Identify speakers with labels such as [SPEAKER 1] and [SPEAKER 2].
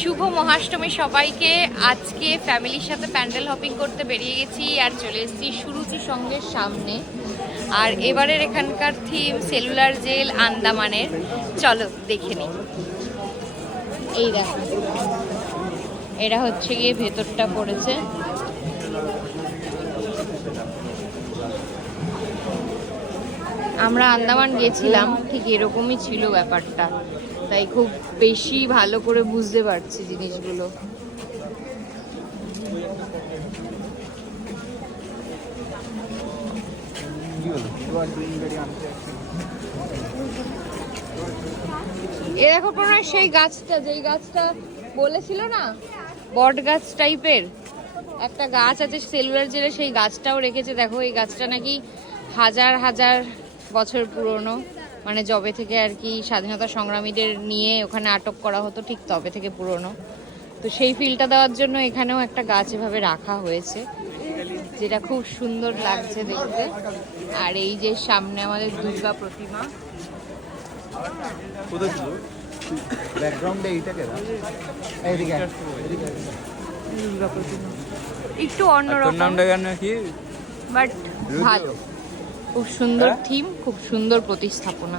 [SPEAKER 1] শুভ মহাষ্টমী সবাইকে। আজকে ফ্যামিলির সাথে প্যান্ডেল হপিং করতে বেরিয়ে গেছি আর চলে এসেছি সুরুচি সঙ্গের সামনে। আর এবারের এখানকার থিম সেলুলার জেল আন্দামানের। চলো দেখে নিই। এই দেখো। এটা হচ্ছে গিয়ে ভেতরটা পড়েছে। আমরা আন্দামান গেছিলাম, ঠিক এরকমই ছিল ব্যাপারটা। তাই খুব বেশি ভালো করে বুঝতে পারছি জিনিসগুলো। এ দেখো প্রণয় সেই গাছটা, যেই গাছটা বলেছিল না? বট গাছ টাইপের। একটা গাছ আছে সেলুলার জেলে, সেই গাছটাও রেখেছে। দেখো, এই গাছটা নাকি হাজার হাজার বছর পুরনো। মানে জবে থেকে আর কি স্বাধীনতা সংগ্রামীদের নিয়ে ওখানে আটক করা হতো ঠিক তবে থেকে পুরনো। তো সেই ফিলটা দেওয়ার জন্য এখানেও একটা গাছ এভাবে রাখা হয়েছে যেটা খুব সুন্দর লাগছে দেখতে। আর এই যে সামনে আমাদের দুর্গা প্রতিমা। দুর্গা একটু অন্যরকম।
[SPEAKER 2] নামটা কেন কি?
[SPEAKER 1] বাট ভালো। খুব সুন্দর থিম খুব সুন্দর প্রতিস্থাপনা।